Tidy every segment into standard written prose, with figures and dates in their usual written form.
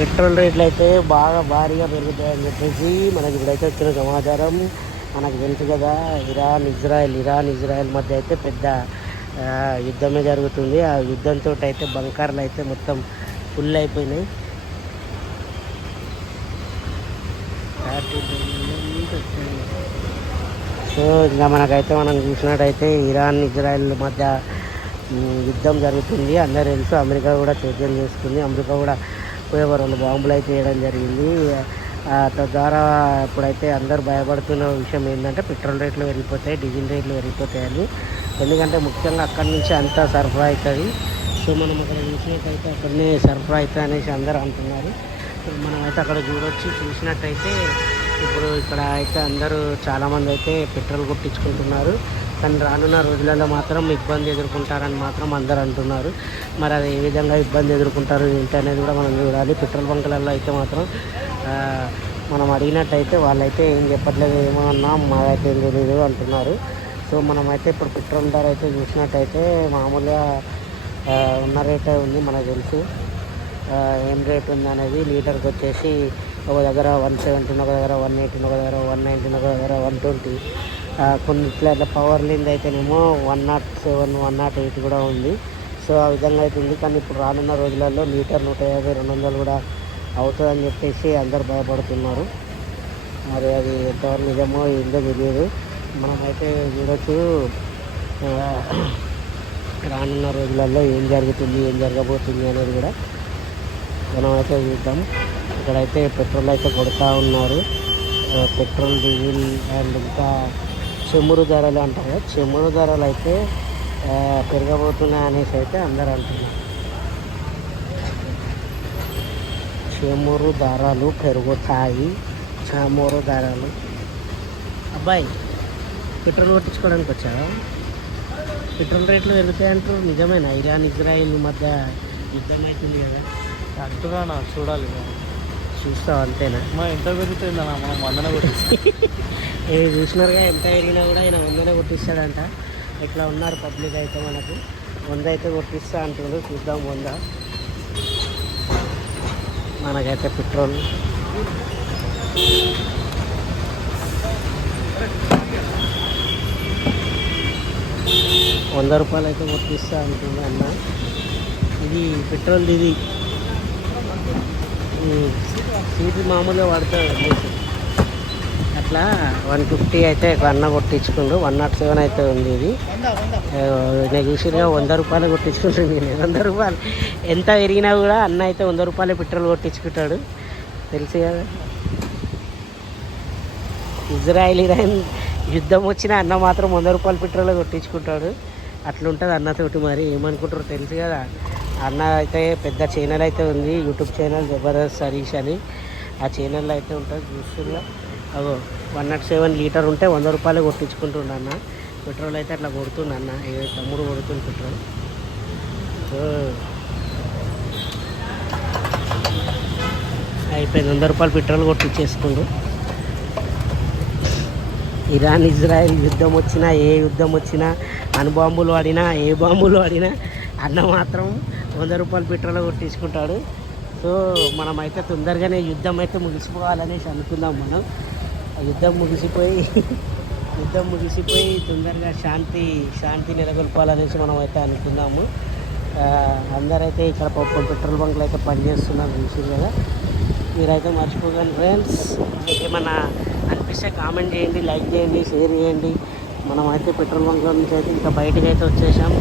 Petrol రేట్లు అయితే బాగా భారీగా పెరుగుతాయని చెప్పేసి మనకి ఇప్పుడైతే వచ్చిన సమాచారం. మనకు తెలుసు కదా, ఇరాన్ ఇజ్రాయెల్ మధ్య అయితే పెద్ద యుద్ధమే జరుగుతుంది. ఆ యుద్ధంతో అయితే బంకర్లు అయితే మొత్తం ఫుల్ అయిపోయినాయి. సో ఇంకా మనం చూసినట్టయితే ఇరాన్ ఇజ్రాయెల్ మధ్య యుద్ధం జరుగుతుంది. అందరూ తెలుసు, అమెరికా కూడా చోద్యం చేసుకుంది. అమెరికా కూడా పోయే 2 బాంబులు అయితే వేయడం జరిగింది. తద్వారా ఇప్పుడైతే అందరూ భయపడుతున్న విషయం ఏంటంటే పెట్రోల్ రేట్లు పెరిగిపోతాయి, డీజిల్ రేట్లు పెరిగిపోతాయని. ఎందుకంటే ముఖ్యంగా అక్కడి నుంచి అంతా సరఫరా అవుతుంది. సో మనం అక్కడ చూసినట్టయితే అక్కడనే సరఫరా అవుతుంది అనేసి అందరూ అంటున్నారు. మనమైతే అక్కడ చూసినట్టయితే ఇప్పుడు ఇక్కడ అయితే అందరూ చాలామంది అయితే పెట్రోల్ కొట్టించుకుంటున్నారు. కానీ రానున్న రోజులలో మాత్రం ఇబ్బంది ఎదుర్కొంటారని మాత్రం అందరూ అంటున్నారు. మరి అది ఏ విధంగా ఇబ్బంది ఎదుర్కొంటారు ఏంటి అనేది కూడా మనం చూడాలి. పెట్రోల్ బంకులలో అయితే మాత్రం మనం అడిగినట్టయితే వాళ్ళైతే ఏం చెప్పట్లేదు, ఏమన్నా మాకైతే ఏం తెలియదు అంటున్నారు. సో మనమైతే ఇప్పుడు పెట్రోల్ ధర అయితే చూసినట్టయితే మామూలుగా ఉన్న రేటే ఉంది. మనకు తెలుసు ఏం రేట్ ఉంది అనేది. లీటర్కి వచ్చేసి ఒక దగ్గర 170, ఒక దగ్గర 180, ఒక దగ్గర 190, ఒక దగ్గర 120. కొన్ని ఇట్లా పవర్ లింక్ అయితేనేమో 107, 108 కూడా ఉంది. సో ఆ విధంగా అయితే ఉంది. కానీ ఇప్పుడు రానున్న రోజులలో లీటర్ 150, 200 కూడా అవుతుందని చెప్పేసి అందరు భయపడుతున్నారు. మరి అది ఎంతవరకు నిజమో ఏందో తెలియదు. మనమైతే చూడొచ్చు రానున్న రోజులలో ఏం జరుగుతుంది, ఏం జరగబోతుంది అనేది కూడా మనమైతే చూద్దాం. ఇక్కడైతే పెట్రోల్ అయితే కొడుతూ ఉన్నారు. పెట్రోల్, డీజిల్ అండ్ ఇంకా చెమురు ధరలు అంటారు. చెమురు ధరలు అయితే పెరగబోతున్నాయి అనేసి అయితే అందరూ అంటున్నారు. చెమురు ధరలు పెరుగుతాయి. చెమురు ధరలు. అబ్బాయి పెట్రోల్ కొట్టించుకోవడానికి వచ్చావా? పెట్రోల్ రేట్లు పెరుగుతాయి అంటారు, నిజమేనా? ఇరాన్-ఇజ్రాయెల్ మధ్య యుద్ధం అవుతుంది కదా అంటున్నా, చూడాలి. చూస్తావు అంతేనా? ఎంత పెరుగుతుందన్నా, మనం 100 కొట్టిస్తాం. ఏ చూసినారుగా, ఎంత పెరిగినా కూడా ఆయన 100 కొట్టిస్తాడంట. ఇట్లా ఉన్నారు పబ్లిక్ అయితే. మనకు 100 అయితే కొట్టిస్తా అంటున్నారు. చూద్దాం 100. మనకైతే పెట్రోల్ ₹100 అయితే కొట్టిస్తా అంటున్నా అన్న. ఇది పెట్రోల్, ఇది సీట్లు మామూలుగా పడుతుంది. అట్లా 150 అయితే అన్న కొట్టించుకుండు. 107 అయితే ఉంది. ఇది నేను చూసిగా ₹100 కొట్టించుకుంటుంది. ₹100 ఎంత పెరిగినా కూడా అన్న అయితే ₹100 పెట్రోల్ కొట్టించుకుంటాడు, తెలుసు కదా. ఇజ్రాయెల్-ఇరాన్ యుద్ధం వచ్చిన అన్న మాత్రం ₹100 పెట్రోల్ కొట్టించుకుంటాడు. అట్లుంటుంది అన్నతోటి. మరి ఏమనుకుంటారో తెలుసు కదా. అన్న అయితే పెద్ద ఛానల్ అయితే ఉంది, యూట్యూబ్ ఛానల్ జబర్దస్త్ హరీష్ అని. ఆ ఛానల్లో అయితే ఉంటుంది. చూస్తున్నా అగో 107 లీటర్ ఉంటే ₹100 కొట్టించుకుంటుండ అన్న. పెట్రోల్ అయితే అట్లా కొడుతుండ అన్న. తమ్ముడు కొడుతుంది పెట్రోల్. సో అయిపోయింది, ₹100 పెట్రోల్ కొట్టించేసుకుండు. ఇరాన్-ఇజ్రాయెల్ యుద్ధం వచ్చినా, ఏ యుద్ధం వచ్చినా, అణుబాంబులు వాడినా, ఏ బాంబులు వాడినా అన్న మాత్రం ₹100 పెట్రోల్ కొట్టించుకుంటాడు. సో మనమైతే తొందరగానే యుద్ధం అయితే ముగిసిపోవాలనేసి అనుకుందాం. మనం యుద్ధం ముగిసిపోయి తొందరగా శాంతి నెలకొల్పాలనేసి మనం అయితే అనుకుందాము. అందరైతే ఇక్కడ పెట్రోల్ బంక్లు అయితే పనిచేస్తున్నారు, చూసారు కదా. మీరైతే మర్చిపోకండి ఫ్రెండ్స్. ఏమన్నా అనిపిస్తే కామెంట్ చేయండి, లైక్ చేయండి, షేర్ చేయండి. మనమైతే పెట్రోల్ బంక్లో నుంచి అయితే ఇంకా బయటకు అయితే వచ్చేసాం.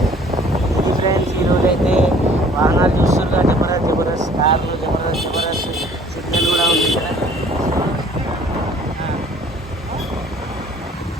ఇది ఫ్రెండ్స్, ఈరోజు అయితే వాహనాలు చూస్తున్నారు. జబర్దస్త్ కార్లు, జబర్దస్త్